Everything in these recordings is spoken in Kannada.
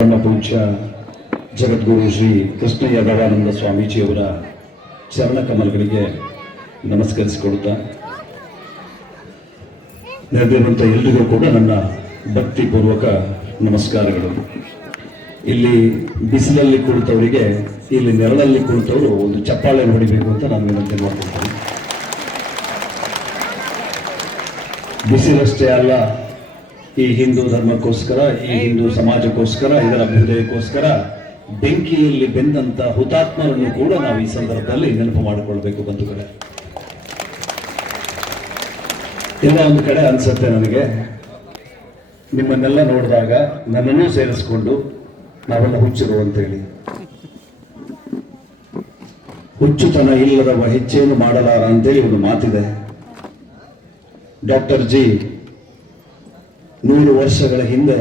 ನಮ್ಮ ಪೂಜ್ಯ ಜಗದ್ಗುರು ಶ್ರೀ ಕೃಷ್ಣಯ್ಯ ಭವಾನಂದ ಸ್ವಾಮೀಜಿಯವರ ಚರಣ ಕಮಲಗಳಿಗೆ ನಮಸ್ಕರಿಸಿಕೊಡುತ್ತಾ ನೆರೆದಿರುವಂಥ ಎಲ್ರಿಗೂ ಕೂಡ ನನ್ನ ಭಕ್ತಿಪೂರ್ವಕ ನಮಸ್ಕಾರಗಳು. ಇಲ್ಲಿ ಬಿಸಿಲಲ್ಲಿ ಕುಳಿತವರಿಗೆ ಇಲ್ಲಿ ನೆರಳಲ್ಲಿ ಕುಳಿತವರು ಒಂದು ಚಪ್ಪಾಳೆ ಹೊಡಿಬೇಕು ಅಂತ ನಾನು ವಿನಂತಿ ಮಾಡ್ಕೊಳ್ತೇನೆ. ಬಿಸಿಲಷ್ಟೇ ಅಲ್ಲ, ಈ ಹಿಂದೂ ಧರ್ಮಕ್ಕೋಸ್ಕರ, ಈ ಹಿಂದೂ ಸಮಾಜಕ್ಕೋಸ್ಕರ, ಇದರ ಅಭ್ಯುದಯಕ್ಕೋಸ್ಕರ ಬೆಂಕಿಯಲ್ಲಿ ಬೆಂದಂತ ಹುತಾತ್ಮರನ್ನು ಕೂಡ ನಾವು ಈ ಸಂದರ್ಭದಲ್ಲಿ ನೆನಪು ಮಾಡಿಕೊಳ್ಬೇಕು. ಬಂಧುಗಳೇ, ಎಲ್ಲ ಒಂದು ಕಡೆ ಅನ್ಸುತ್ತೆ ನನಗೆ, ನಿಮ್ಮನ್ನೆಲ್ಲ ನೋಡಿದಾಗ ನನ್ನನ್ನು ಸೇರಿಸ್ಕೊಂಡು ನಾವೆಲ್ಲ ಹುಚ್ಚರು ಅಂತೇಳಿ. ಹುಚ್ಚುತನ ಇಲ್ಲದವ ಹೆಚ್ಚೇನು ಮಾಡಲಾರ ಅಂತೇಳಿ ಒಂದು ಮಾತಿದೆ. ಡಾಕ್ಟರ್ ಜಿ 100 ವರ್ಷಗಳ ಹಿಂದೆ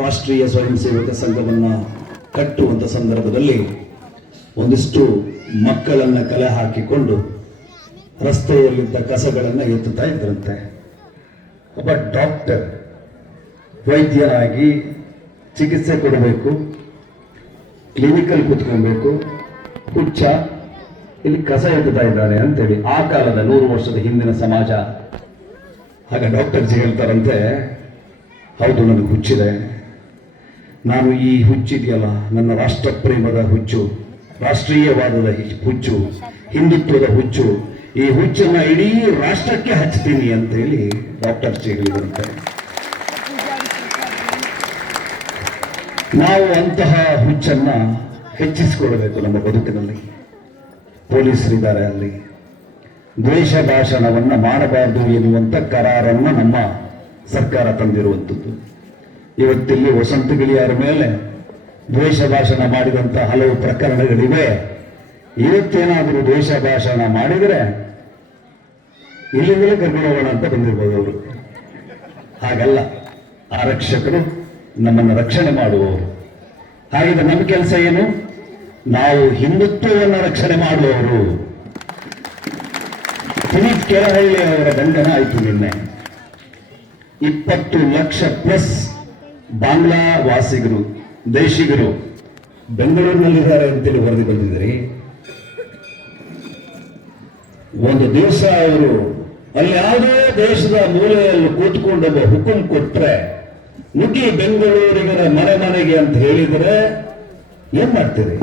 ರಾಷ್ಟ್ರೀಯ ಸ್ವಯಂ ಸೇವಕ ಸಂಘವನ್ನ ಕಟ್ಟುವಂತ ಸಂದರ್ಭದಲ್ಲಿ ಒಂದಿಷ್ಟು ಮಕ್ಕಳನ್ನ ಕಲೆ ಹಾಕಿಕೊಂಡು ರಸ್ತೆಯಲ್ಲಿದ್ದ ಕಸಗಳನ್ನ ಎತ್ತುತ್ತಾ ಇದ್ರಂತೆ. ಒಬ್ಬ ಡಾಕ್ಟರ್ ವೈದ್ಯನಾಗಿ ಚಿಕಿತ್ಸೆ ಕೊಡಬೇಕು, ಕ್ಲಿನಿಕಲ್ ಕೂತ್ಕೊಳ್ಬೇಕು, ಹುಚ್ಚ ಇಲ್ಲಿ ಕಸ ಎತ್ತುತ್ತಾ ಇದ್ದಾನೆ ಅಂತೇಳಿ ಆ ಕಾಲದ 100 ವರ್ಷದ ಹಿಂದಿನ ಸಮಾಜ. ಆಗ ಡಾಕ್ಟರ್ ಜಿ ಹೇಳ್ತಾರಂತೆ, ಹೌದು, ನನಗೆ ಹುಚ್ಚಿದೆ. ನಾನು ಈ ಹುಚ್ಚಿದೆಯಲ್ಲ, ನನ್ನ ರಾಷ್ಟ್ರ ಪ್ರೇಮದ ಹುಚ್ಚು, ರಾಷ್ಟ್ರೀಯವಾದದ ಹುಚ್ಚು, ಹಿಂದುತ್ವದ ಹುಚ್ಚು, ಈ ಹುಚ್ಚನ್ನ ಇಡೀ ರಾಷ್ಟ್ರಕ್ಕೆ ಹಚ್ತೀನಿ ಅಂತ ಹೇಳಿ ಡಾಕ್ಟರ್ ಜಿ ಹೇಳಿದಂತೆ. ನಾವು ಅಂತಹ ಹುಚ್ಚನ್ನ ಹೆಚ್ಚಿಸಿಕೊಳ್ಳಬೇಕು ನಮ್ಮ ಬದುಕಿನಲ್ಲಿ. ಪೊಲೀಸರಿದ್ದಾರೆ ಅಲ್ಲಿ, ದ್ವೇಷ ಭಾಷಣವನ್ನ ಮಾಡಬಾರದು ಎನ್ನುವಂತ ಕರಾರನ್ನ ನಮ್ಮ ಸರ್ಕಾರ ತಂದಿರುವಂಥದ್ದು. ಇವತ್ತಿಲ್ಲಿ ವಸಂತ ಗಿಳಿಯರ ಮೇಲೆ ದ್ವೇಷ ಭಾಷಣ ಮಾಡಿದಂತ ಹಲವು ಪ್ರಕರಣಗಳಿವೆ. ಇವತ್ತೇನಾದರೂ ದ್ವೇಷ ಭಾಷಣ ಮಾಡಿದರೆ ಇಲ್ಲಿಂದಲೇ ಕರ್ಕೊಂಡು ಹೋಗೋಣ ಅಂತ ಬಂದಿರ್ಬೋದು ಅವರು. ಹಾಗಲ್ಲ, ಆರಕ್ಷಕರು ನಮ್ಮನ್ನು ರಕ್ಷಣೆ ಮಾಡುವವರು. ಹಾಗಿದ್ರೆ ನಮ್ಮ ಕೆಲಸ ಏನು? ನಾವು ಹಿಂದುತ್ವವನ್ನು ರಕ್ಷಣೆ ಮಾಡುವವರು. ಪುನೀತ್ ಕೆರಹಳ್ಳಿ ಅವರ ಬಂಧನ ಆಯಿತು ನಿನ್ನೆ. 20 ಲಕ್ಷ ಪ್ಲಸ್ ಬಾಂಗ್ಲಾ ವಾಸಿಗರು, ದೇಶಿಗರು ಬೆಂಗಳೂರಿನಲ್ಲಿದ್ದಾರೆ ಅಂತೇಳಿ ವರದಿ ಬಂದಿದ್ದಾರೆ. ಒಂದು ದಿವಸ ಅವರು ಅಲ್ಲಿ ಯಾವುದೇ ದೇಶದ ಮೂಲೆಯಲ್ಲಿ ಕೂತ್ಕೊಂಡೊಬ್ಬ ಹುಕುಂ ಕೊಟ್ರೆ ನುಗ್ಗಿ ಬೆಂಗಳೂರಿಗರ ಮನೆ ಮನೆಗೆ ಅಂತ ಹೇಳಿದರೆ ಏನ್ ಮಾಡ್ತೀರಿ?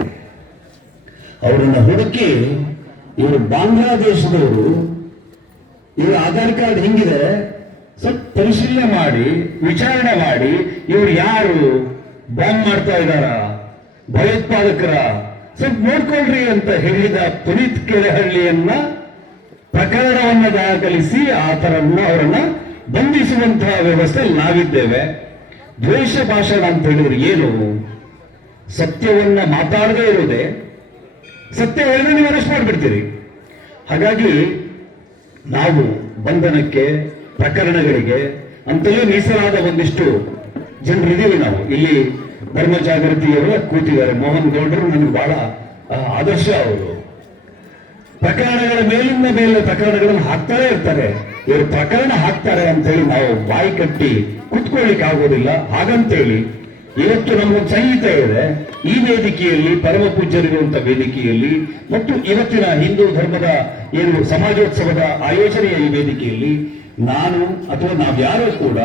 ಅವರನ್ನ ಹುಡುಕಿ ಇವರು ಬಾಂಗ್ಲಾದೇಶದವರು, ಇವ್ರ ಆಧಾರ್ ಕಾರ್ಡ್ ಹಿಂಗಿದೆ, ಸ್ವಲ್ಪ ಪರಿಶೀಲನೆ ಮಾಡಿ ವಿಚಾರಣೆ ಮಾಡಿ ಇವ್ರು ಯಾರು, ಬಾಂಬ್ ಮಾಡ್ತಾ ಇದ್ದಾರ, ಭಯೋತ್ಪಾದಕರ, ಸ್ವಲ್ಪ ನೋಡ್ಕೊಳ್ರಿ ಅಂತ ಹೇಳಿದ ಪುನೀತ್ ಕೆರೆಹಳ್ಳಿಯನ್ನ ಪ್ರಕರಣವನ್ನ ದಾಖಲಿಸಿ ಅವರನ್ನ ಬಂಧಿಸುವಂತಹ ವ್ಯವಸ್ಥೆ ನಾವಿದ್ದೇವೆ. ದ್ವೇಷ ಭಾಷಣ ಅಂತ ಹೇಳಿದ್ರೆ ಏನು? ಸತ್ಯವನ್ನ ಮಾತಾಡದೇ ಇರೋದೇ. ಸತ್ಯ ಹೇಳಿದ್ರೆ ನೀವು ಅರೆಸ್ಟ್ ಮಾಡಿಬಿಡ್ತೀರಿ. ಹಾಗಾಗಿ ನಾವು ಬಂಧನಕ್ಕೆ, ಪ್ರಕರಣಗಳಿಗೆ ಅಂತಲೇ ಮೀಸಲಾದ ಒಂದಿಷ್ಟು ಜನರಿದ್ದೀವಿ. ನಾವು ಇಲ್ಲಿ ಧರ್ಮ ಜಾಗೃತಿಯವರು ಕೂತಿದ್ದಾರೆ, ಮೋಹನ್ ಗೌಡರು ನನಗೆ ಬಹಳ ಆದರ್ಶ. ಅವರು ಪ್ರಕರಣಗಳ ಮೇಲಿಂದ ಮೇಲೆ ಪ್ರಕರಣಗಳನ್ನು ಹಾಕ್ತಾನೆ ಇರ್ತಾರೆ. ಇವರು ಪ್ರಕರಣ ಹಾಕ್ತಾರೆ ಅಂತೇಳಿ ನಾವು ಬಾಯಿ ಕಟ್ಟಿ ಕುತ್ಕೊಳ್ಳಿಕ್ಕೆ ಆಗೋದಿಲ್ಲ. ಹಾಗಂತೇಳಿ ಇವತ್ತು ನಮಗೊಂದು ಸಂಹಿತೆ ಇದೆ. ಈ ವೇದಿಕೆಯಲ್ಲಿ, ಪರಮ ಪೂಜ್ಯರಿರುವಂತ ವೇದಿಕೆಯಲ್ಲಿ ಮತ್ತು ಇವತ್ತಿನ ಹಿಂದೂ ಧರ್ಮದ ಏನು ಸಮಾಜೋತ್ಸವದ ಆಯೋಜನೆಯ ಈ ವೇದಿಕೆಯಲ್ಲಿ ನಾನು ಅಥವಾ ನಾವ್ಯಾರೂ ಕೂಡ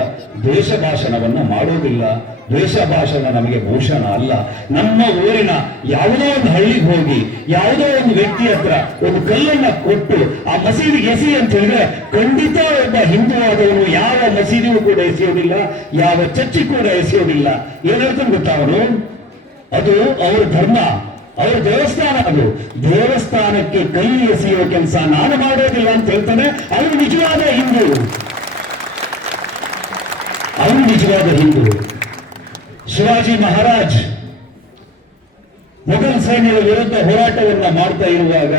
ದ್ವೇಷ ಭಾಷಣವನ್ನ ಮಾಡೋದಿಲ್ಲ. ದ್ವೇಷ ಭಾಷಣ ನಮಗೆ ಭೂಷಣ ಅಲ್ಲ. ನಮ್ಮ ಊರಿನ ಯಾವುದೋ ಒಂದು ಹಳ್ಳಿಗೆ ಹೋಗಿ ಯಾವುದೋ ಒಂದು ವ್ಯಕ್ತಿ ಹತ್ರ ಒಂದು ಕಲ್ಲನ್ನ ಕೊಟ್ಟು ಆ ಮಸೀದಿಗೆ ಎಸಿ ಅಂತ ಹೇಳಿದ್ರೆ ಖಂಡಿತ ಒಬ್ಬ ಹಿಂದೂ ಆದವನು ಯಾವ ಮಸೀದಿಗೂ ಕೂಡ ಎಸೆಯೋದಿಲ್ಲ, ಯಾವ ಚರ್ಚಿ ಕೂಡ ಎಸೆಯೋದಿಲ್ಲ. ಏನಂತ ಗೊತ್ತಾವನು? ಅದು ಅವರ ಧರ್ಮ, ಅವರ ದೇವಸ್ಥಾನ. ಅದು ದೇವಸ್ಥಾನಕ್ಕೆ ಕಲ್ಲು ಎಸೆಯುವ ಕೆಲಸ ನಾನು ಮಾಡೋದಿಲ್ಲ ಅಂತ ಹೇಳ್ತಾನೆ. ಅವನು ನಿಜವಾದ ಹಿಂದೂ, ಅವನು ನಿಜವಾದ ಹಿಂದೂ. ಶಿವಾಜಿ ಮಹಾರಾಜ್ ಮೊಘಲ್ ಸೈನ್ಯದ ವಿರುದ್ಧ ಹೋರಾಟವನ್ನ ಮಾಡ್ತಾ ಇರುವಾಗ,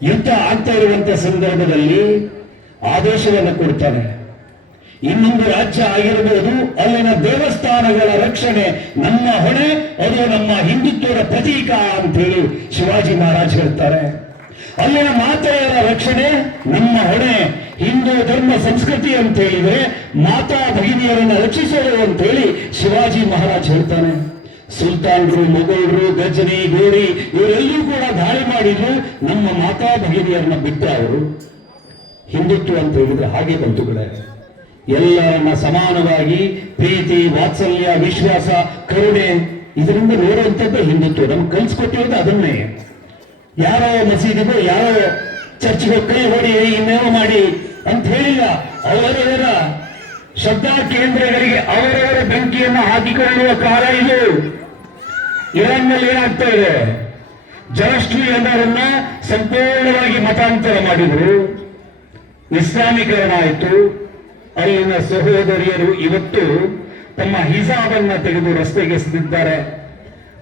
ಯುದ್ಧ ಆಗ್ತಾ ಇರುವಂತ ಸಂದರ್ಭದಲ್ಲಿ ಆದೇಶವನ್ನು ಕೊಡ್ತಾನೆ. ಇನ್ನೊಂದು ರಾಜ್ಯ ಆಗಿರಬಹುದು, ಅಲ್ಲಿನ ದೇವಸ್ಥಾನಗಳ ರಕ್ಷಣೆ ನಮ್ಮ ಹೊಣೆ, ಅದು ನಮ್ಮ ಹಿಂದುತ್ವದ ಪ್ರತೀಕ ಅಂತ ಹೇಳಿ ಶಿವಾಜಿ ಮಹಾರಾಜ್ ಹೇಳ್ತಾರೆ. ಅಲ್ಲಿನ ಮಾತೆಯರ ರಕ್ಷಣೆ ನಮ್ಮ ಹೊಣೆ. ಹಿಂದೂ ಧರ್ಮ ಸಂಸ್ಕೃತಿ ಅಂತ ಹೇಳಿದ್ರೆ ಮಾತಾ ಭಗಿನಿಯರನ್ನು ರಕ್ಷಿಸೋದು ಅಂತ ಹೇಳಿ ಶಿವಾಜಿ ಮಹಾರಾಜ್ ಹೇಳ್ತಾನೆ. ಸುಲ್ತಾನ್ರು, ಮೊಘಲರು, ಗಜನಿ, ಗೋರಿ ಇವರೆಲ್ಲರೂ ಕೂಡ ದಾಳಿ ಮಾಡಿದ್ರು, ನಮ್ಮ ಮಾತಾ ಭಗಿನಿಯರನ್ನ ಬಿಟ್ಟ ಅವರು. ಹಿಂದುತ್ವ ಅಂತ ಹೇಳಿದ್ರೆ ಹಾಗೆ ಬಂಧುಗಳೇ, ಎಲ್ಲರನ್ನ ಸಮಾನವಾಗಿ ಪ್ರೀತಿ, ವಾತ್ಸಲ್ಯ, ವಿಶ್ವಾಸ, ಕರುಣೆ ಇದರಿಂದ ನೋಡುವಂಥದ್ದು ಹಿಂದುತ್ವ. ನಮ್ಗೆ ಕಲಿಸ್ಕೊಟ್ಟಿರೋದು ಅದನ್ನೇ. ಯಾರೋ ಮಸೀದಿಗೂ ಯಾರೋ ಚರ್ಚ್ಗೆ ಕೈ ಹೊಡಿ, ಇನ್ನೇನೋ ಮಾಡಿ ಅಂತ ಹೇಳಿಲ್ಲ. ಅವರವರ ಶ್ರದ್ಧಾ ಕೇಂದ್ರಗಳಿಗೆ ಅವರವರ ಬೆಂಕಿಯನ್ನು ಹಾಕಿಕೊಳ್ಳುವ ಕಾಲ ಇದು. ಇರಾನ್ನಲ್ಲಿ ಏನಾಗ್ತಾ ಇದೆ? ಜರಸ್ಟ್ರೀಯರನ್ನ ಸಂಪೂರ್ಣವಾಗಿ ಮತಾಂತರ ಮಾಡಿದ್ರು, ಇಸ್ಲಾಮೀಕರಣ ಆಯಿತು. ಅಲ್ಲಿನ ಸಹೋದರಿಯರು ಇವತ್ತು ತಮ್ಮ ಹಿಜಾಬನ್ನ ತೆಗೆದು ರಸ್ತೆಗೆ ಎಸೆದಿದ್ದಾರೆ,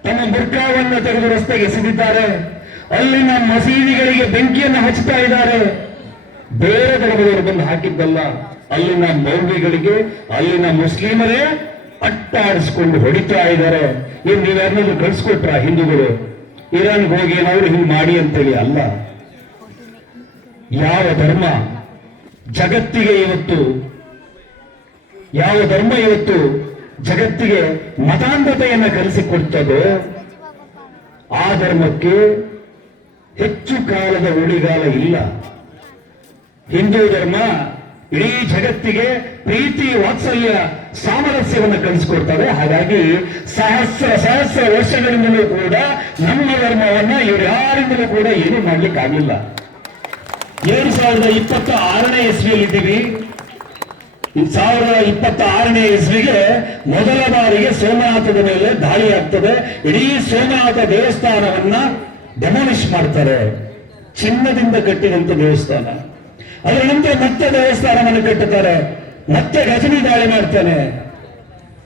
ತಮ್ಮ ಬುರ್ಕಾವನ್ನ ತೆಗೆದು ರಸ್ತೆಗೆ ಎಸೆದಿದ್ದಾರೆ. ಅಲ್ಲಿನ ಮಸೀದಿಗಳಿಗೆ ಬೆಂಕಿಯನ್ನು ಹಚ್ಚುತ್ತಾ ಇದ್ದಾರೆ. ಬೇರೆ ಧರ್ಮದವರು ಬಂದು ಹಾಕಿದ್ದಲ್ಲ, ಅಲ್ಲಿನ ಮೌಲ್ವಿಗಳಿಗೆ ಅಲ್ಲಿನ ಮುಸ್ಲಿಮರೇ ಅಟ್ಟಾಡಿಸ್ಕೊಂಡು ಹೊಡಿತಾ ಇದ್ದಾರೆ. ಇನ್ನು ನೀವ್ಯಾರನ್ನಾದ್ರೂ ಕಳಿಸ್ಕೊಟ್ರ ಹಿಂದೂಗಳು ಇರಾನ್ಗೆ ಹೋಗಿ ಏನಾದ್ರು ಹಿಂಗ್ ಮಾಡಿ ಅಂತೇಳಿ? ಅಲ್ಲ. ಯಾವ ಧರ್ಮ ಜಗತ್ತಿಗೆ ಇವತ್ತು, ಯಾವ ಧರ್ಮ ಇವತ್ತು ಜಗತ್ತಿಗೆ ಮತಾಂಧತೆಯನ್ನು ಕಲಿಸಿಕೊಡ್ತದೋ ಆ ಧರ್ಮಕ್ಕೆ ಹೆಚ್ಚು ಕಾಲದ ಉಳಿಗಾಲ ಇಲ್ಲ. ಹಿಂದೂ ಧರ್ಮ ಇಡೀ ಜಗತ್ತಿಗೆ ಪ್ರೀತಿ, ವಾತ್ಸಲ್ಯ, ಸಾಮರಸ್ಯವನ್ನು ಕಲಿಸಿಕೊಡ್ತಾರೆ. ಹಾಗಾಗಿ ಸಹಸ್ರ ಸಹಸ್ರ ವರ್ಷಗಳಿಂದಲೂ ಕೂಡ ನಮ್ಮ ಧರ್ಮವನ್ನ ಇವರು ಯಾರಿಂದಲೂ ಕೂಡ ಏನು ಮಾಡ್ಲಿಕ್ಕಾಗಿಲ್ಲ. 2026ನೇ ಇಸ್ವಿಯಲ್ಲಿದ್ದೀವಿ. 2026ನೇ ಇಸ್ವಿಗೆ ಮೊದಲ ಬಾರಿಗೆ ಸೋಮನಾಥದ ಮೇಲೆ ದಾಳಿ ಆಗ್ತದೆ. ಇಡೀ ಸೋಮನಾಥ ದೇವಸ್ಥಾನವನ್ನ ಡೆಮಾಲಿಷ್ ಮಾಡ್ತಾರೆ. ಚಿನ್ನದಿಂದ ಕಟ್ಟಿದಂತ ದೇವಸ್ಥಾನ. ಅದರ ನಂತರ ಮತ್ತೆ ದೇವಸ್ಥಾನವನ್ನು ಕಟ್ಟುತ್ತಾರೆ. ಮತ್ತೆ ಗಜನಿ ದಾಳಿ ಮಾಡ್ತಾನೆ.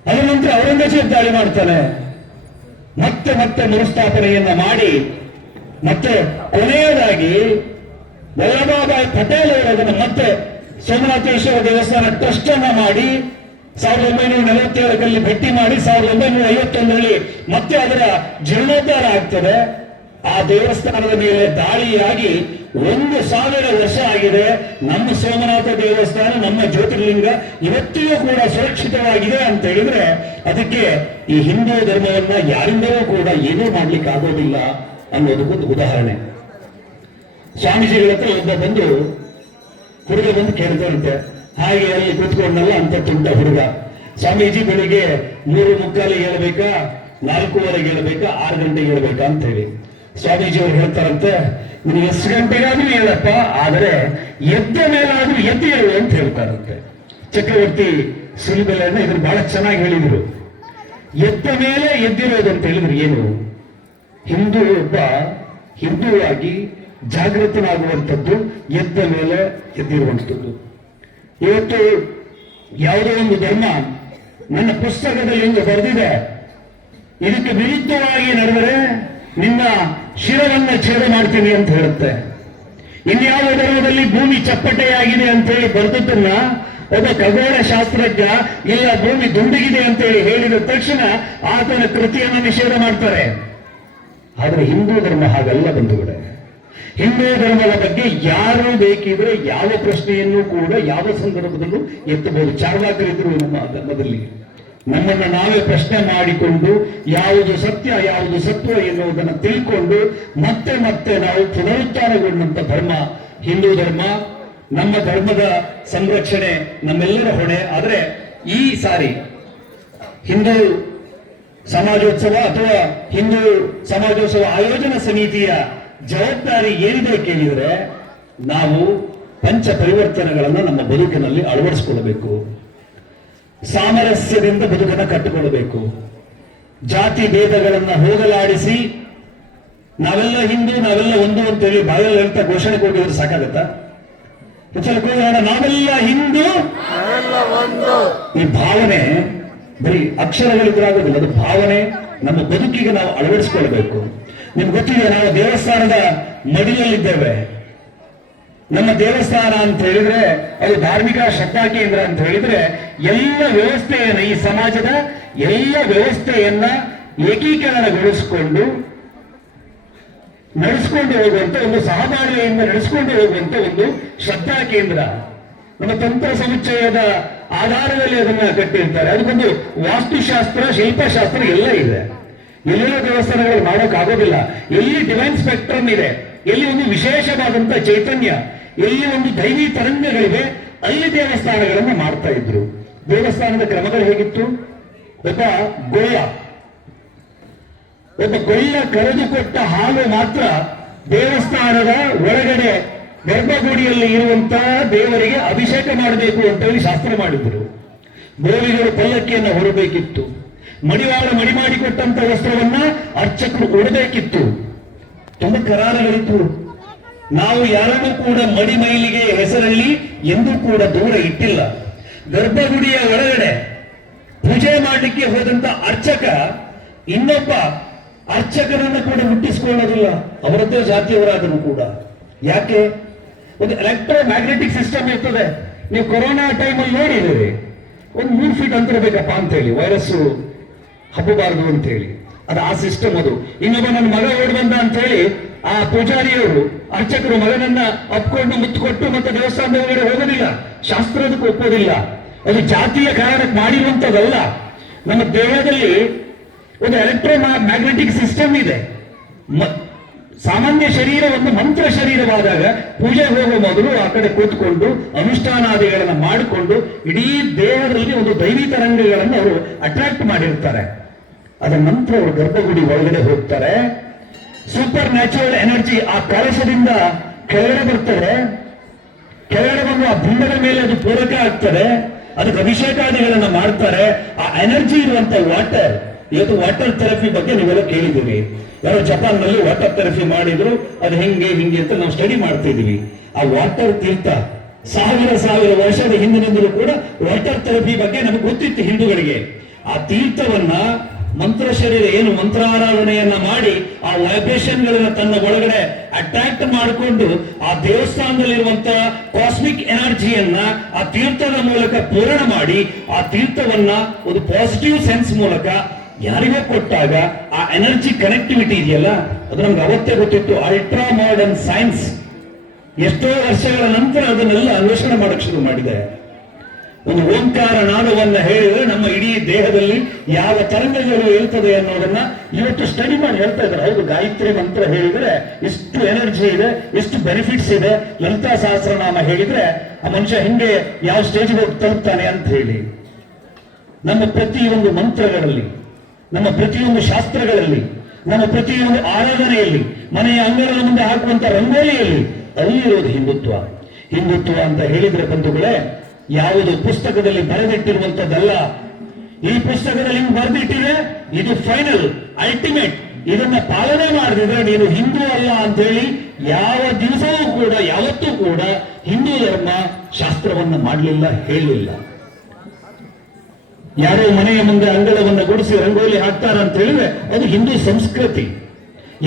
ಅದರ ನಂತರ ಔರಂಗಜೇಬ್ ದಾಳಿ ಮಾಡ್ತಾನೆ. ಮತ್ತೆ ಮತ್ತೆ ಮರುಸ್ಥಾಪನೆಯನ್ನ ಮಾಡಿ ಮತ್ತೆ ಕೊನೆಯದಾಗಿ ವಲ್ಲಭಭಾಯ್ ಪಟೇಲ್ ಅವರು ಅದನ್ನು ಮತ್ತೆ ಸೋಮನಾಥೇಶ್ವರ ದೇವಸ್ಥಾನ ಟ್ರಸ್ಟ್ ಅನ್ನ ಮಾಡಿ 1947ರಲ್ಲಿ ಭೇಟಿ ಮಾಡಿ 1951ರಲ್ಲಿ ಮತ್ತೆ ಅದರ ಜೀರ್ಣೋದ್ಧಾರ ಆಗ್ತದೆ. ಆ ದೇವಸ್ಥಾನದ ಮೇಲೆ ದಾಳಿಯಾಗಿ 1000 ವರ್ಷ ಆಗಿದೆ. ನಮ್ಮ ಸೋಮನಾಥ ದೇವಸ್ಥಾನ, ನಮ್ಮ ಜ್ಯೋತಿರ್ಲಿಂಗ ಇವತ್ತಿಗೂ ಕೂಡ ಸುರಕ್ಷಿತವಾಗಿದೆ ಅಂತ ಹೇಳಿದ್ರೆ ಅದಕ್ಕೆ ಈ ಹಿಂದೂ ಧರ್ಮವನ್ನ ಯಾರಿಂದಲೂ ಕೂಡ ಏನೂ ಮಾಡ್ಲಿಕ್ಕೆ ಆಗೋದಿಲ್ಲ ಅನ್ನೋದಕ್ಕೊಂದು ಉದಾಹರಣೆ. ಸ್ವಾಮೀಜಿಗಳ ಹತ್ರ ಒಬ್ಬ ಬಂದು ಹುಡುಗ ಬಂದು ಕೇಳ್ತಾರಂತೆ, ಹಾಗೆ ಅಲ್ಲಿ ಕೂತ್ಕೊಂಡಲ್ಲ ಅಂತ ತುಂಟ ಹುಡುಗ. ಸ್ವಾಮೀಜಿ ಬೆಳಿಗ್ಗೆ 3:45 ಹೇಳ್ಬೇಕಾ, 4:15 ಹೇಳ್ಬೇಕಾ, 6 ಗಂಟೆಗೆ ಹೇಳ್ಬೇಕಾ ಅಂತ ಹೇಳಿ. ಸ್ವಾಮೀಜಿ ಅವರು ಹೇಳ್ತಾರಂತೆ, ನೀನು ಎಷ್ಟು ಗಂಟೆಗಾದ್ರೂ ಹೇಳಪ್ಪ, ಆದರೆ ಎದ್ದ ಮೇಲಾದ್ರೂ ಎದ್ದು ಹೇಳು ಅಂತ ಹೇಳ್ತಾರಂತೆ. ಚಕ್ರವರ್ತಿ ಸುಲಿಬೆಲೆಯನ್ನ ಇದ್ರ ಬಹಳ ಚೆನ್ನಾಗಿ ಹೇಳಿದ್ರು. ಎದ್ದ ಮೇಲೆ ಎದ್ದಿರೋದು ಅಂತ ಹೇಳಿದ್ರು ಏನು? ಹಿಂದೂ ಒಬ್ಬ ಹಿಂದೂವಾಗಿ ಜಾಗೃತನಾಗುವಂಥದ್ದು ಎದ್ದ ಮೇಲೆ ಎದ್ದಿರುವಂಥದ್ದು. ಇವತ್ತು ಯಾವುದೋ ಒಂದು ಧರ್ಮ ನನ್ನ ಪುಸ್ತಕದಲ್ಲಿ ಎಂದು ಬರೆದಿದೆ, ಇದಕ್ಕೆ ವಿರುದ್ಧವಾಗಿ ನಡೆದರೆ ನಿನ್ನ ಶಿರವನ್ನ ಛೇದ ಮಾಡ್ತೀನಿ ಅಂತ ಹೇಳುತ್ತೆ. ಇನ್ಯಾವ ಧರ್ಮದಲ್ಲಿ ಭೂಮಿ ಚಪ್ಪಟೆಯಾಗಿದೆ ಅಂತ ಹೇಳಿ ಬರೆದದ್ದನ್ನ ಒಬ್ಬ ಖಗೋಳ ಶಾಸ್ತ್ರಜ್ಞ ಇಲ್ಲ ಭೂಮಿ ದುಂಡಗಿದೆ ಅಂತ ಹೇಳಿ ಹೇಳಿದ ತಕ್ಷಣ ಆತನ ಕೃತಿಯನ್ನು ನಿಷೇಧ ಮಾಡ್ತಾರೆ. ಆದ್ರೆ ಹಿಂದೂ ಧರ್ಮ ಹಾಗಲ್ಲ ಬಂಧುಗಳೇ. ಹಿಂದೂ ಧರ್ಮದ ಬಗ್ಗೆ ಯಾರು ಬೇಕಿದ್ರೆ ಯಾವ ಪ್ರಶ್ನೆಯನ್ನು ಕೂಡ ಯಾವ ಸಂದರ್ಭದಲ್ಲೂ ಎತ್ತಬಹುದು. ಚಾರ್ವಾಕರಿದ್ರು ನಮ್ಮ ಧರ್ಮದಲ್ಲಿ. ನಮ್ಮನ್ನ ನಾವೇ ಪ್ರಶ್ನೆ ಮಾಡಿಕೊಂಡು ಯಾವುದು ಸತ್ಯ ಯಾವುದು ಸತ್ವ ಎನ್ನುವುದನ್ನು ತಿಳ್ಕೊಂಡು ಮತ್ತೆ ಮತ್ತೆ ನಾವು ಪುನರುತ್ಥಾನಗೊಂಡಂತ ಧರ್ಮ ಹಿಂದೂ ಧರ್ಮ. ನಮ್ಮ ಧರ್ಮದ ಸಂರಕ್ಷಣೆ ನಮ್ಮೆಲ್ಲರ ಹೊಣೆ. ಆದರೆ ಈ ಸಾರಿ ಹಿಂದೂ ಸಮಾಜೋತ್ಸವ ಅಥವಾ ಹಿಂದೂ ಸಮಾಜೋತ್ಸವ ಆಯೋಜನಾ ಸಮಿತಿಯ ಜವಾಬ್ದಾರಿ ಏನಿದೆ ಕೇಳಿದರೆ, ನಾವು ಪಂಚ ಪರಿವರ್ತನೆಗಳನ್ನು ನಮ್ಮ ಬದುಕಿನಲ್ಲಿ ಅಳವಡಿಸಿಕೊಳ್ಳಬೇಕು. ಸಾಮರಸ್ಯದಿಂದ ಬದುಕನ್ನು ಕಟ್ಟಿಕೊಳ್ಳಬೇಕು. ಜಾತಿ ಭೇದಗಳನ್ನು ಹೋಗಲಾಡಿಸಿ ನಾವೆಲ್ಲ ಹಿಂದೂ, ನಾವೆಲ್ಲ ಒಂದು ಅಂತೇಳಿ ಬಾಯಲ್ಲಿ ಹೇಳ್ತಾ ಘೋಷಣೆ ಕೊಟ್ಟಿದ್ರೆ ಸಾಕಾಗತ್ತಾ? ನಾವೆಲ್ಲ ಹಿಂದೂ, ಈ ಭಾವನೆ ಬರೀ ಅಕ್ಷರಗಳಿದ್ರಾಗೋದಿಲ್ಲ, ಅದು ಭಾವನೆ ನಮ್ಮ ಬದುಕಿಗೆ ನಾವು ಅಳವಡಿಸಿಕೊಳ್ಬೇಕು. ನಿಮ್ಗೆ ಗೊತ್ತಿದೆ, ನಾವು ದೇವಸ್ಥಾನದ ಮಡಿಲಲ್ಲಿದ್ದೇವೆ. ನಮ್ಮ ದೇವಸ್ಥಾನ ಅಂತ ಹೇಳಿದ್ರೆ ಅದು ಧಾರ್ಮಿಕ ಶ್ರದ್ಧಾ ಕೇಂದ್ರ ಅಂತ ಹೇಳಿದ್ರೆ ಎಲ್ಲ ವ್ಯವಸ್ಥೆಯನ್ನು, ಈ ಸಮಾಜದ ಎಲ್ಲ ವ್ಯವಸ್ಥೆಯನ್ನ ಏಕೀಕರಣಗೊಳಿಸಿಕೊಂಡು ನಡೆಸ್ಕೊಂಡು ಹೋಗುವಂತ ಒಂದು ಸಹಬಾಳ್ವೆಯಿಂದ ನಡೆಸ್ಕೊಂಡು ಹೋಗುವಂತ ಒಂದು ಶ್ರದ್ಧಾ ಕೇಂದ್ರ. ನಮ್ಮ ತಂತ್ರ ಸಮುಚ್ಚಯದ ಆಧಾರದಲ್ಲಿ ಅದನ್ನ ಕಟ್ಟಿರ್ತಾರೆ. ಅದಕ್ಕೊಂದು ವಾಸ್ತುಶಾಸ್ತ್ರ, ಶಿಲ್ಪಶಾಸ್ತ್ರ ಎಲ್ಲ ಇದೆ. ಎಲ್ಲೆಲ್ಲ ದೇವಸ್ಥಾನಗಳು ಮಾಡೋಕ್ಕಾಗೋದಿಲ್ಲ. ಎಲ್ಲಿ ಡಿವೈನ್ ಸ್ಪೆಕ್ಟ್ರಮ್ ಇದೆ, ಎಲ್ಲಿ ಒಂದು ವಿಶೇಷವಾದಂತ ಚೈತನ್ಯ, ಎಲ್ಲಿ ಒಂದು ದೈವಿ ತರಂಗಗಳಿವೆ, ಅಲ್ಲಿ ದೇವಸ್ಥಾನಗಳನ್ನು ಮಾಡ್ತಾ ಇದ್ರು. ದೇವಸ್ಥಾನದ ಕ್ರಮಗಳು ಹೇಗಿತ್ತು? ಒಬ್ಬ ಗೊಳ್ಳ ಕರೆದುಕೊಟ್ಟ ಹಾಲು ಮಾತ್ರ ದೇವಸ್ಥಾನದ ಒಳಗಡೆ ಗರ್ಭಗುಡಿಯಲ್ಲಿ ಇರುವಂತಹ ದೇವರಿಗೆ ಅಭಿಷೇಕ ಮಾಡಬೇಕು ಅಂತ ಹೇಳಿ ಶಾಸ್ತ್ರ ಮಾಡಿದ್ರು. ಗೋವಿಗಳು ಪಲ್ಲಕ್ಕಿಯನ್ನು ಹೊರಬೇಕಿತ್ತು. ಮಡಿವಾಳ ಮಡಿ ಮಾಡಿಕೊಟ್ಟಂತ ವಸ್ತ್ರವನ್ನ ಅರ್ಚಕರು ಉಡಬೇಕಿತ್ತು. ತುಂಬಾ ಕರಾರಗಳಿತ್ತು. ನಾವು ಯಾರನ್ನೂ ಕೂಡ ಮಡಿ ಮೈಲಿಗೆ ಹೆಸರಲ್ಲಿ ಎಂದೂ ಕೂಡ ದೂರ ಇಟ್ಟಿಲ್ಲ. ಗರ್ಭಗುಡಿಯ ಒಳಗಡೆ ಪೂಜೆ ಮಾಡಲಿಕ್ಕೆ ಹೋದಂತ ಅರ್ಚಕ ಇನ್ನೊಬ್ಬ ಅರ್ಚಕರನ್ನು ಕೂಡ ಮುಟ್ಟಿಸಿಕೊಳ್ಳೋದಿಲ್ಲ, ಅವರದ್ದೇ ಜಾತಿಯವರಾದರೂ ಕೂಡ. ಯಾಕೆ? ಒಂದು ಎಲೆಕ್ಟ್ರೋ ಮ್ಯಾಗ್ನೆಟಿಕ್ ಸಿಸ್ಟಮ್ ಇರ್ತದೆ. ನೀವು ಕೊರೋನಾ ಟೈಮಲ್ಲಿ ನೋಡಿದ್ದೀರಿ, ಒಂದು 3 ಫೀಟ್ ಅಂತರ ಬೇಕಪ್ಪ ಅಂತ ಹೇಳಿ, ವೈರಸ್ಸು ಹಬ್ಬಬಾರದು ಅಂತ ಹೇಳಿ. ಅದು ಆ ಸಿಸ್ಟಮ್. ಅದು ಇನ್ನೊಬ್ಬ ನನ್ನ ಮಗ ಓಡಿ ಬಂದ ಅಂತ ಹೇಳಿ ಆ ಪೂಜಾರಿಯವರು ಅರ್ಚಕರು ಮಗನನ್ನ ಅಪ್ಕೊಂಡು ಮುತ್ತು ಕೊಟ್ಟು ಮತ್ತೆ ದೇವಸ್ಥಾನದ ಒಳಗಡೆ ಹೋಗೋದಿಲ್ಲ. ಶಾಸ್ತ್ರದಕ್ಕೆ ಒಪ್ಪೋದಿಲ್ಲ. ಅದು ಜಾತಿಯ ಕಾರಣಕ್ಕೆ ಮಾಡಿರುವಂತದ್ದಲ್ಲ. ನಮ್ಮ ದೇಹದಲ್ಲಿ ಒಂದು ಎಲೆಕ್ಟ್ರೋ ಮ್ಯಾಗ್ನೆಟಿಕ್ ಸಿಸ್ಟಮ್ ಇದೆ. ಸಾಮಾನ್ಯ ಶರೀರ ಒಂದು ಮಂತ್ರ ಶರೀರವಾದಾಗ ಪೂಜೆ ಹೋಗುವ ಮೊದಲು ಆ ಕಡೆ ಕೂತ್ಕೊಂಡು ಅನುಷ್ಠಾನಾದಿಗಳನ್ನ ಮಾಡಿಕೊಂಡು ಇಡೀ ದೇಹದಲ್ಲಿ ಒಂದು ದೈವಿ ತರಂಗಗಳನ್ನು ಅವರು ಅಟ್ರಾಕ್ಟ್ ಮಾಡಿರ್ತಾರೆ. ಅದರ ನಂತರ ಅವರು ಗರ್ಭಗುಡಿ ಒಳಗಡೆ ಹೋಗ್ತಾರೆ. ಸೂಪರ್ ನ್ಯಾಚುರಲ್ ಎನರ್ಜಿ ಆ ಕಳಶದಿಂದ ಕೆಳಗಡೆ ಬರ್ತದೆ. ಕೆಳಗಡೆ ಬಂದು ಆ ಬಿಂಡದ ಮೇಲೆ ಅದು ಪೂರಕ ಆಗ್ತದೆ. ಅದಕ್ಕೆ ಅಭಿಷೇಕಾದಿಗಳನ್ನ ಮಾಡ್ತಾರೆ. ಆ ಎನರ್ಜಿ ಇರುವಂತ ವಾಟರ್, ಇವತ್ತು ವಾಟರ್ ಥೆರಪಿ ಬಗ್ಗೆ ನೀವೆಲ್ಲ ಕೇಳಿದ್ದೀವಿ. ಯಾರೋ ಜಪಾನ್ ನಲ್ಲಿ ವಾಟರ್ ಥೆರಪಿ ಮಾಡಿದ್ರು. ಅದು ಹಿಂಗೆ ಅಂತ ನಾವು ಸ್ಟಡಿ ಮಾಡ್ತಾ ಇದೀವಿ. ಆ ವಾಟರ್ ತೀರ್ಥ ಸಾವಿರ ವರ್ಷದ ಹಿಂದಿನಿಂದಲೂ ಕೂಡ ವಾಟರ್ ಥೆರಪಿ ಬಗ್ಗೆ ನಮಗೆ ಗೊತ್ತಿತ್ತು ಹಿಂದೂಗಳಿಗೆ. ಆ ತೀರ್ಥವನ್ನ ಮಂತ್ರ ಶರೀರ ಏನು ಮಂತ್ರಾರಾಧನೆಯನ್ನ ಮಾಡಿ ಆ ವೈಬ್ರೇಷನ್ ಗಳನ್ನ ತನ್ನ ಒಳಗಡೆ ಅಟ್ರಾಕ್ಟ್ ಮಾಡಿಕೊಂಡು ಆ ದೇವಸ್ಥಾನದಲ್ಲಿರುವಂತಹ ಕಾಸ್ಮಿಕ್ ಎನರ್ಜಿಯನ್ನ ಆ ತೀರ್ಥದ ಮೂಲಕ ಪೂರಣ ಮಾಡಿ ಆ ತೀರ್ಥವನ್ನ ಒಂದು ಪಾಸಿಟಿವ್ ಸೆನ್ಸ್ ಮೂಲಕ ಯಾರಿಗೋ ಕೊಟ್ಟಾಗ ಆ ಎನರ್ಜಿ ಕನೆಕ್ಟಿವಿಟಿ ಇದೆಯಲ್ಲ, ಅದು ನಮ್ಗೆ ಅವತ್ತೇ ಗೊತ್ತಿತ್ತು. ಅಲ್ಟ್ರಾ ಮಾಡರ್ನ್ ಸೈನ್ಸ್ ಎಷ್ಟೋ ವರ್ಷಗಳ ನಂತರ ಅದನ್ನೆಲ್ಲ ಅನ್ವೇಷಣೆ ಮಾಡಕ್ ಶುರು ಮಾಡಿದೆ. ಒಂದು ಓಂಕಾರ ನಾದವನ್ನ ಹೇಳಿದ್ರೆ ನಮ್ಮ ಇಡೀ ದೇಹದಲ್ಲಿ ಯಾವ ತರಂಗಗಳು ಇರ್ತದೆ ಅನ್ನೋದನ್ನ ಇವತ್ತು ಸ್ಟಡಿ ಮಾಡಿ ಹೇಳ್ತಾ ಇದ್ದಾರೆ. ಹೌದು, ಗಾಯತ್ರಿ ಮಂತ್ರ ಹೇಳಿದ್ರೆ ಇಷ್ಟು ಎನರ್ಜಿ ಇದೆ, ಇಷ್ಟು ಬೆನಿಫಿಟ್ಸ್ ಇದೆ. ಲಲಿತಾ ಸಹಸ್ರನಾಮ ಹೇಳಿದ್ರೆ ಆ ಮನುಷ್ಯ ಹಿಂಗೆ ಯಾವ ಸ್ಟೇಜ್ಗೆ ಹೋಗಿ ತಲುಪ್ತಾನೆ ಅಂತ ಹೇಳಿ. ನಮ್ಮ ಪ್ರತಿಯೊಂದು ಮಂತ್ರಗಳಲ್ಲಿ, ನಮ್ಮ ಪ್ರತಿಯೊಂದು ಶಾಸ್ತ್ರಗಳಲ್ಲಿ, ನಮ್ಮ ಪ್ರತಿಯೊಂದು ಆರಾಧನೆಯಲ್ಲಿ, ಮನೆಯ ಅಂಗಳದ ಮುಂದೆ ಹಾಕುವಂತ ರಂಗೋಲಿಯಲ್ಲಿ ಅಲ್ಲಿರೋದು ಹಿಂದುತ್ವ. ಹಿಂದುತ್ವ ಅಂತ ಹೇಳಿದ್ರೆ ಬಂಧುಗಳೇ, ಯಾವುದು ಪುಸ್ತಕದಲ್ಲಿ ಬರೆದಿಟ್ಟಿರುವಂತದ್ದಲ್ಲ. ಈ ಪುಸ್ತಕದಲ್ಲಿ ಹಿಂಗ್ ಬರೆದಿಟ್ಟಿದೆ, ಇದು ಫೈನಲ್, ಅಲ್ಟಿಮೇಟ್. ಇದನ್ನ ಪಾಲನೆ ಮಾಡದಿದ್ರೆ ನೀನು ಹಿಂದೂ ಅಲ್ಲ ಅಂತ ಹೇಳಿ ಯಾವ ದಿವಸವೂ ಕೂಡ, ಯಾವತ್ತೂ ಕೂಡ ಹಿಂದೂ ಧರ್ಮ ಶಾಸ್ತ್ರವನ್ನ ಮಾಡಲಿಲ್ಲ, ಹೇಳಲಿಲ್ಲ. ಯಾರೋ ಮನೆಯ ಮುಂದೆ ಅಂಗಳವನ್ನ ಗುಡಿಸಿ ರಂಗೋಲಿ ಹಾಕ್ತಾರ ಅಂತ ಹೇಳಿದ್ರೆ ಅದು ಹಿಂದೂ ಸಂಸ್ಕೃತಿ.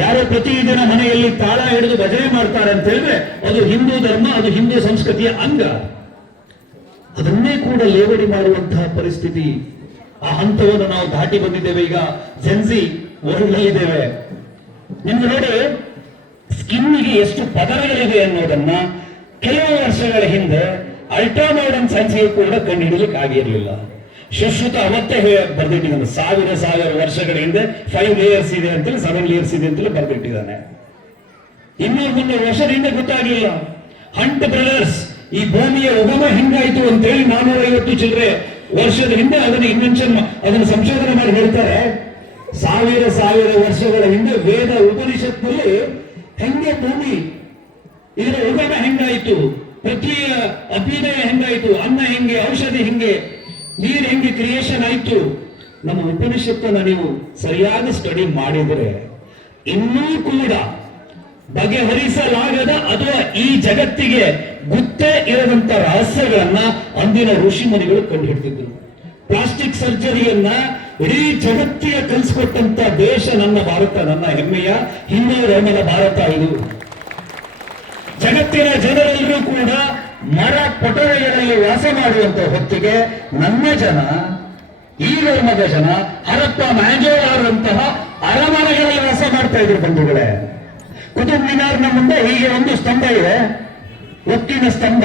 ಯಾರೋ ಪ್ರತಿದಿನ ಮನೆಯಲ್ಲಿ ತಾಳ ಹಿಡಿದು ಭಜನೆ ಮಾಡ್ತಾರೆ ಅಂತ ಹೇಳಿದ್ರೆ ಅದು ಹಿಂದೂ ಧರ್ಮ, ಅದು ಹಿಂದೂ ಸಂಸ್ಕೃತಿಯ ಅಂಗ. ಅದನ್ನೇ ಕೂಡ ಲೇವಡಿ ಮಾಡುವಂತಹ ಪರಿಸ್ಥಿತಿ, ಆ ಹಂತವನ್ನು ನಾವು ದಾಟಿ ಬಂದಿದ್ದೇವೆ. ಈಗ ಜೆನ್ಸಿ ವರ್ಲ್ಡ್ ಇದ್ದೇವೆ. ನಿಮ್ಗೆ ನೋಡಿ, ಸ್ಕಿನ್ನಿಗೆ ಎಷ್ಟು ಪದರಗಳಿವೆ ಅನ್ನೋದನ್ನ ಕೆಲವು ವರ್ಷಗಳ ಹಿಂದೆ ಅಲ್ಟ್ರಾ ಮಾಡರ್ನ್ ಸೈನ್ಸ್ಗೆ ಕೂಡ ಕಂಡು ಹಿಡಿಯಲಿಕ್ಕೆ ಆಗಿರಲಿಲ್ಲ. ಸುಶ್ರುತ ಅವತ್ತೇ ಬರೆದಿಟ್ಟಿದ್ದಾನೆ. ಸಾವಿರ ವರ್ಷಗಳ ಹಿಂದೆ 5 ಲೇಯರ್ಸ್ ಇದೆ ಅಂತೇಳಿ, 7 ಲೇಯರ್ಸ್ ಇದೆ ಅಂತೇಳಿ ಬರೆದಿಟ್ಟಿದ್ದಾನೆ. 200-300 ವರ್ಷದ ಹಿಂದೆ ಗೊತ್ತಾಗಲಿಲ್ಲ. ಹಂಟ್ ಬ್ರದರ್ಸ್ ಈ ಭೂಮಿಯ ಉಗಮ ಹಿಂಗಾಯ್ತು ಅಂತೇಳಿ 450 ಚಿಲ್ಲರೆ ವರ್ಷದ ಹಿಂದೆ ಅದನ್ನು ಇನ್ವೆನ್ಷನ್, ಅದನ್ನು ಸಂಶೋಧನೆ ಮಾಡಿ ಹೇಳ್ತಾರೆ. ಸಾವಿರ ವರ್ಷಗಳ ಹಿಂದೆ ವೇದ ಉಪನಿಷತ್ನಲ್ಲಿ ಹೆಂಗೆ ಭೂಮಿ ಇದರ ಉಗಮ ಹೆಂಗಾಯ್ತು, ಪೃಥ್ವಿಯ ಅಭ್ಯುದಯ ಹೆಂಗಾಯ್ತು, ಅನ್ನ ಹೆಂಗೆ, ಔಷಧಿ ಹೆಂಗೆ, ನೀರು ಹೆಂಗೆ ಕ್ರಿಯೇಷನ್ ಆಯ್ತು. ನಮ್ಮ ಉಪನಿಷತ್ತನ್ನ ನೀವು ಸರಿಯಾಗಿ ಸ್ಟಡಿ ಮಾಡಿದರೆ ಇನ್ನೂ ಕೂಡ ಬಗೆಹರಿಸಲಾಗದ ಅಥವಾ ಈ ಜಗತ್ತಿಗೆ ಗುತ್ತೇ ಇರದಂತ ರಹಸ್ಯಗಳನ್ನ ಅಂದಿನ ಋಷಿ ಮುನಿಗಳು ಕಂಡು ಹಿಡಿದಿದ್ರು. ಪ್ಲಾಸ್ಟಿಕ್ ಸರ್ಜರಿಯನ್ನ ಇಡೀ ಜಗತ್ತಿಗೆ ಕಲಿಸಿಕೊಟ್ಟಂತ ದೇಶ ನನ್ನ ಭಾರತ, ನನ್ನ ಹೆಮ್ಮೆಯ ಹಿಂದೂ ಧರ್ಮದ ಭಾರತ. ಇದು ಜಗತ್ತಿನ ಜನರೆಲ್ಲರೂ ಕೂಡ ಮರ ಪೊಟರೆಗಳಲ್ಲಿ ವಾಸ ಮಾಡುವಂತ ಹೊತ್ತಿಗೆ ನನ್ನ ಜನ, ಈ ಧರ್ಮದ ಜನ ಹರಪ್ಪ ಮ್ಯಾಂಜೋವಾರಂತಹ ಅರಮನೆಗಳಲ್ಲಿ ವಾಸ ಮಾಡ್ತಾ ಇದ್ರು ಬಂಧುಗಳೇ. ಕುತುಬ್ ಮಿನಾರ್ನ ಮುಂದೆ ಹೀಗೆ ಒಂದು ಸ್ತಂಭ ಇದೆ, ಉಕ್ಕಿನ ಸ್ತಂಭ.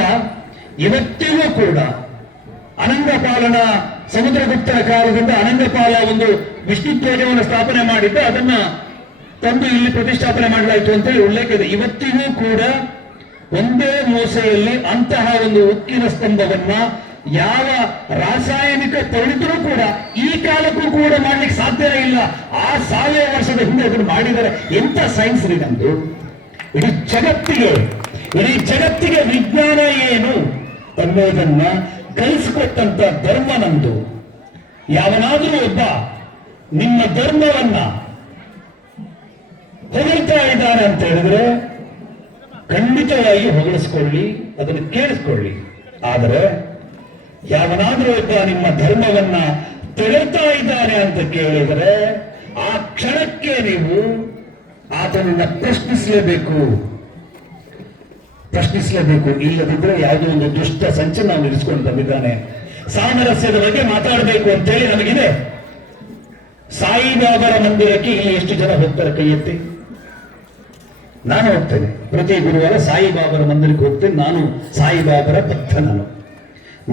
ಇವತ್ತಿಗೂ ಕೂಡ ಅನಂಗಪಾಲನ ಸಮುದ್ರಗುಪ್ತರ ಕಾಲದಿಂದ ಅನಂಗಪಾಲ ಒಂದು ವಿಷ್ಣು ಧ್ವಜವನ್ನು ಸ್ಥಾಪನೆ ಮಾಡಿದ್ದು, ಅದನ್ನ ತಂದು ಇಲ್ಲಿ ಪ್ರತಿಷ್ಠಾಪನೆ ಮಾಡಲಾಯಿತು ಅಂತೇಳಿ ಉಲ್ಲೇಖ ಇದೆ. ಇವತ್ತಿಗೂ ಕೂಡ ಒಂದೇ ಮೂಸೆಯಲ್ಲಿ ಅಂತಹ ಒಂದು ಉಕ್ಕಿನ ಸ್ತಂಭವನ್ನ ಯಾವ ರಾಸಾಯನಿಕ ತೊಳೆದರೂ ಕೂಡ ಈ ಕಾಲಕ್ಕೂ ಕೂಡ ಮಾಡ್ಲಿಕ್ಕೆ ಸಾಧ್ಯ ಇಲ್ಲ. ಆ 1000 ವರ್ಷದ ಹಿಂದೆ ಅದನ್ನು ಮಾಡಿದರೆ ಎಂತ ಸೈನ್ಸ್ ರೀ ನಮ್ದು. ಇಡೀ ಜಗತ್ತಿಗೆ ವಿಜ್ಞಾನ ಏನು ಅನ್ನೋದನ್ನ ಕಲಿಸಿಕೊಟ್ಟಂತ ಧರ್ಮ ನಮ್ದು. ಯಾವನಾದ್ರೂ ಒಬ್ಬ ನಿಮ್ಮ ಧರ್ಮವನ್ನ ಹೊಗಳ್ತಾ ಇದ್ದಾನೆ ಅಂತ ಹೇಳಿದ್ರೆ ಖಂಡಿತವಾಗಿ ಹೊಗಳಿಸ್ಕೊಳ್ಳಿ, ಅದನ್ನು ಕೇಳಿಸ್ಕೊಳ್ಳಿ. ಆದರೆ ಯಾವನಾದ್ರೂ ಒಬ್ಬ ನಿಮ್ಮ ಧರ್ಮವನ್ನ ತೆಗೆಳ್ತಾ ಇದ್ದಾನೆ ಅಂತ ಕೇಳಿದರೆ ಆ ಕ್ಷಣಕ್ಕೆ ನೀವು ಆತನನ್ನ ಪ್ರಶ್ನಿಸಲೇಬೇಕು. ಇಲ್ಲದಿದ್ರೆ ಯಾವುದೋ ಒಂದು ದುಷ್ಟ ಸಂಚನ ನಾವು ನಿಲ್ಲಿಸ್ಕೊಂಡು ಬಂದಿದ್ದಾನೆ. ಸಾಮರಸ್ಯದ ಬಗ್ಗೆ ಮಾತಾಡಬೇಕು ಅಂತೇಳಿ ನಮಗಿದೆ. ಸಾಯಿಬಾಬರ ಮಂದಿರಕ್ಕೆ ಇಲ್ಲಿ ಎಷ್ಟು ಜನ ಹೋಗ್ತಾರೆ? ಕೈ ಎತ್ತಿ. ನಾನು ಹೋಗ್ತೇನೆ, ಪ್ರತಿ ಗುರುವಾರ ಸಾಯಿಬಾಬರ ಮಂದಿರಕ್ಕೆ ಹೋಗ್ತೇನೆ. ನಾನು ಸಾಯಿಬಾಬರ ಭಕ್ತ.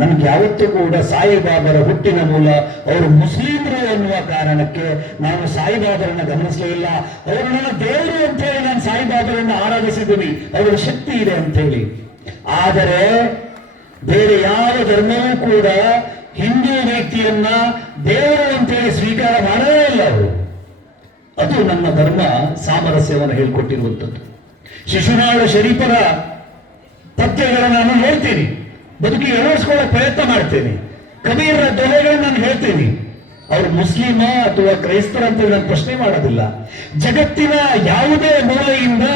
ನನ್ಗೆ ಯಾವತ್ತೂ ಕೂಡ ಸಾಯಿಬಾಬರ ಹುಟ್ಟಿನ ಮೂಲ ಅವರು ಮುಸ್ಲಿಮರು ಅನ್ನುವ ಕಾರಣಕ್ಕೆ ನಾನು ಸಾಯಿಬಾಬರನ್ನ ಗಮನಿಸಲಿಲ್ಲ. ಅವರು ನನ್ನ ದೇವರು ಅಂತ ಹೇಳಿ ನಾನು ಸಾಯಿಬಾಬರನ್ನ ಆರಾಧಿಸಿದ್ದೀನಿ, ಅವರ ಶಕ್ತಿ ಇದೆ ಅಂತ ಹೇಳಿ. ಆದರೆ ಬೇರೆ ಯಾವ ಧರ್ಮವೂ ಕೂಡ ಹಿಂದೂ ವ್ಯಕ್ತಿಯನ್ನ ದೇವರು ಅಂತೇಳಿ ಸ್ವೀಕಾರ ಮಾಡಲೇ ಇಲ್ಲ ಅವರು. ಅದು ನನ್ನ ಧರ್ಮ ಸಾಮರಸ್ಯವನ್ನು ಹೇಳಿಕೊಟ್ಟಿರುವಂಥದ್ದು. ಶಿಶುನಾಳ ಶರೀಫರ ಪದ್ಯಗಳನ್ನು ನಾನು ಹೇಳ್ತೀನಿ, ಬದುಕಿಗೆ ಅಳವಡಿಸ್ಕೊಳ್ಳೋ ಪ್ರಯತ್ನ ಮಾಡ್ತೇನೆ. ಕಬೀರರ ದೊರೆಗಳನ್ನು ನಾನು ಹೇಳ್ತೀನಿ. ಅವರು ಮುಸ್ಲಿಮ ಅಥವಾ ಕ್ರೈಸ್ತರ ಅಂತ ನಾನು ಪ್ರಶ್ನೆ ಮಾಡೋದಿಲ್ಲ. ಜಗತ್ತಿನ ಯಾವುದೇ ಮೂಲೆಯಿಂದ